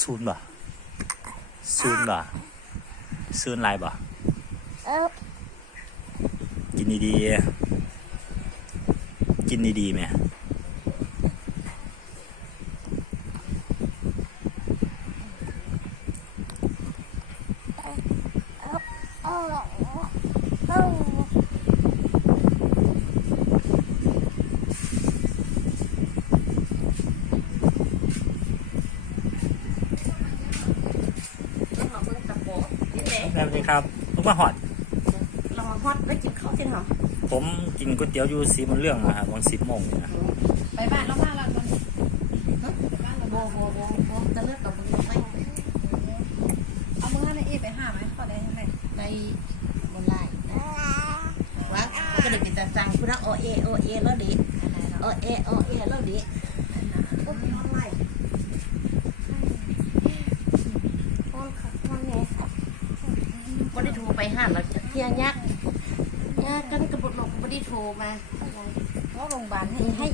ซูนบ่ซูนบ่ซูนไรบ่เออกินดีๆกินดีๆแม่เออเออ ต้องมาเบิ่งตะโพก นี่แหละแม่สวัสดีครับลูกมาหอด เรามาฮอดไปกินข้าวจังเหรอผมกินก๋วยเตี๋ยวอยู่สีมันเรื่องมาครับวันสิบโมงนี่นะไปบ้านเราบ้านเราคนไปบ้านเราโบโบโบโบจะเลือกกับมึงไหมเอามือในอีไปหาไหมขอได้ไหมในบนไล่ว่าก็เลยเป็นตาสั่งคุณนักโอเอโอเอแล้วดิโอเอโอเอแล้วดิก็มีออนไลน์ คนขับคนไหนครับ ไม่ได้โทรไปห้าเราเที่ยงยักยักกันกระบุดหลงไม่ได้โทรมาเพราะโรงพยาบาลให้ให้